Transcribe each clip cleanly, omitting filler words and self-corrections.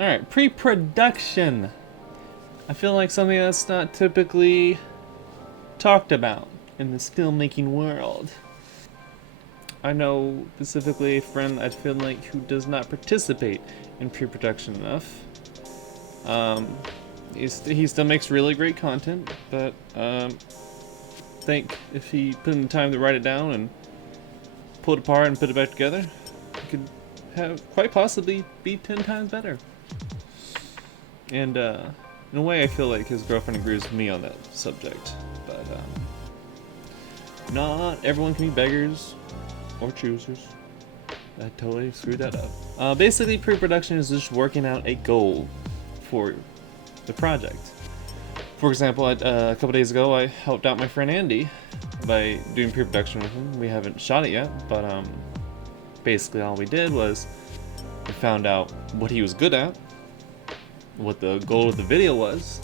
Alright, pre-production. I feel like something that's not typically talked about in this filmmaking world. I know specifically a friend I feel like who does not participate in pre-production enough. He still makes really great content, but I think if he put in the time to write it down and pull it apart and put it back together, it could have quite possibly be 10 times better. And in a way, I feel like his girlfriend agrees with me on that subject. But not everyone can be beggars or choosers. I totally screwed that up. Basically, pre-production is just working out a goal for the project. For example, a couple days ago, I helped out my friend Andy by doing pre-production with him. We haven't shot it yet, but basically all we did was we found out what he was good at, what the goal of the video was.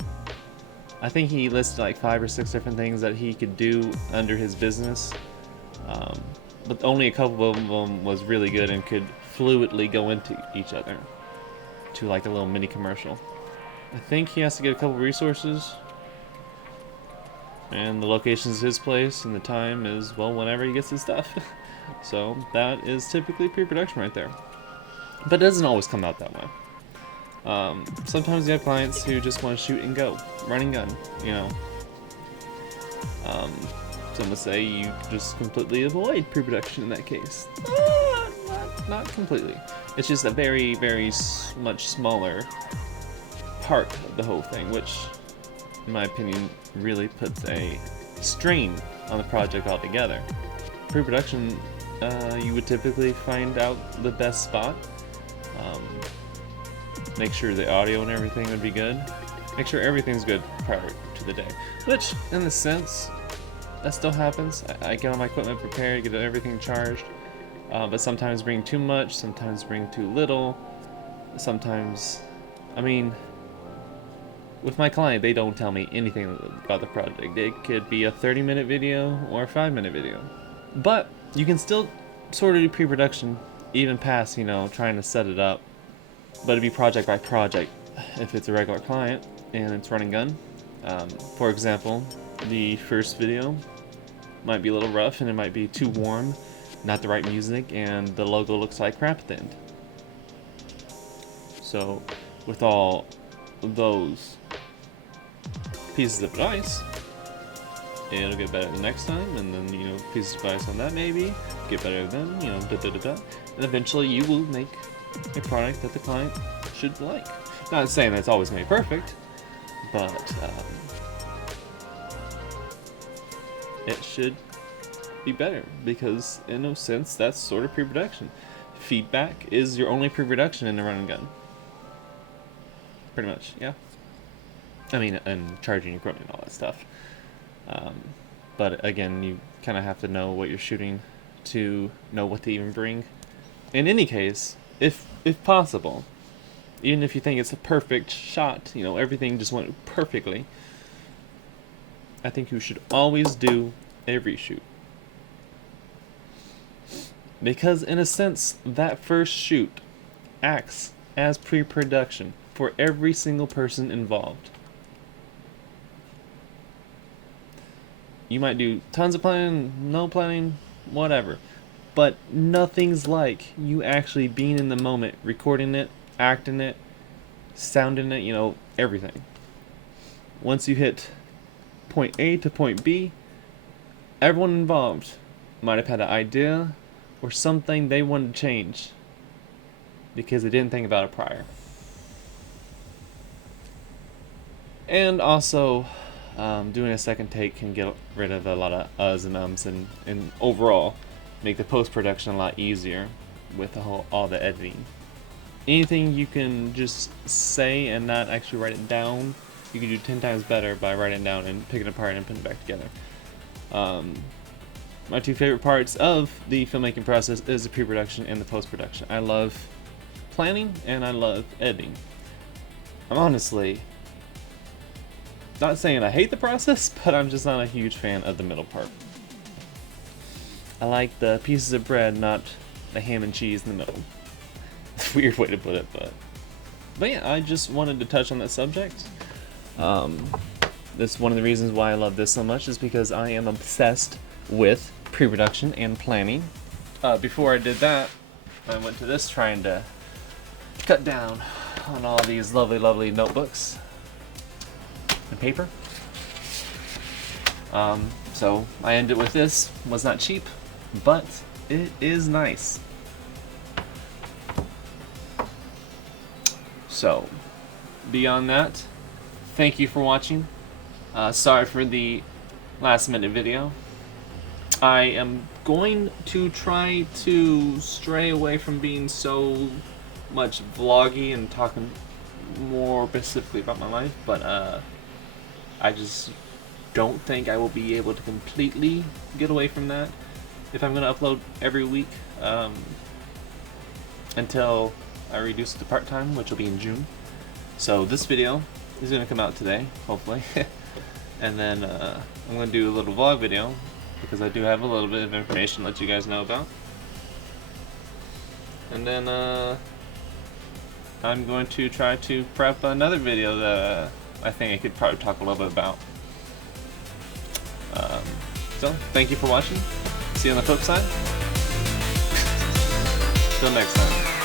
I think he listed like 5 or 6 different things that he could do under his business, but only a couple of them was really good and could fluidly go into each other to like a little mini commercial. I think he has to get a couple resources, and the location is his place, and the time is, well, whenever he gets his stuff. So that is typically pre-production right there. But it doesn't always come out that way. Sometimes you have clients who just want to shoot and go, run and gun, you know. Some would say you just completely avoid pre-production in that case. Not completely. It's just a very, very much smaller part of the whole thing, which, in my opinion, really puts a strain on the project altogether. Pre-production, you would typically find out the best spot. Make sure the audio and everything would be good. Make sure everything's good prior to the day. Which, in a sense, that still happens. I get all my equipment prepared, get everything charged, but sometimes bring too much, sometimes bring too little. Sometimes, I mean, with my client, they don't tell me anything about the project. It could be a 30-minute video or a 5-minute video. But you can still sort of do pre-production, even past, trying to set it up. But it'd be project by project if it's a regular client and it's run and gun. For example, the first video might be a little rough and it might be too warm, not the right music, and the logo looks like crap at the end. So with all those pieces of advice, it'll get better the next time, and then pieces of advice on that maybe get better then, and eventually you will make a product that the client should like. Not saying that it's always made perfect, but it should be better, because in a sense that's sort of pre-production. Feedback is your only pre-production in the run and gun. Pretty much, yeah. I mean, and charging equipment and all that stuff. But again, you kind of have to know what you're shooting to know what to even bring. In any case, if possible, even if you think it's a perfect shot, everything just went perfectly, I think you should always do a reshoot. Because in a sense, that first shoot acts as pre-production for every single person involved. You might do tons of planning, no planning, whatever. But nothing's like you actually being in the moment, recording it, acting it, sounding it, everything. Once you hit point A to point B, everyone involved might have had an idea or something they wanted to change because they didn't think about it prior. And also, doing a second take can get rid of a lot of uhs and ums, and overall make the post-production a lot easier with all the editing. Anything you can just say and not actually write it down, you can do 10 times better by writing it down and picking it apart and putting it back together. My 2 favorite parts of the filmmaking process is the pre-production and the post-production. I love planning and I love editing. I'm honestly not saying I hate the process, but I'm just not a huge fan of the middle part. I like the pieces of bread, not the ham and cheese in the middle. It's a weird way to put it, but But yeah, I just wanted to touch on that subject. This one of the reasons why I love this so much is because I am obsessed with pre-production and planning. Before I did that, I went to this trying to cut down on all these lovely, lovely notebooks and paper. So I ended with this. Was not cheap, but it is nice. So, beyond that, thank you for watching. Sorry for the last minute video. I am going to try to stray away from being so much vloggy and talking more specifically about my life, but I just don't think I will be able to completely get away from that if I'm going to upload every week until I reduce it to part-time, which will be in June. So this video is going to come out today, hopefully. And then I'm going to do a little vlog video because I do have a little bit of information to let you guys know about. And then I'm going to try to prep another video that I think I could probably talk a little bit about. So, thank you for watching. See you on the flip side. Till next time.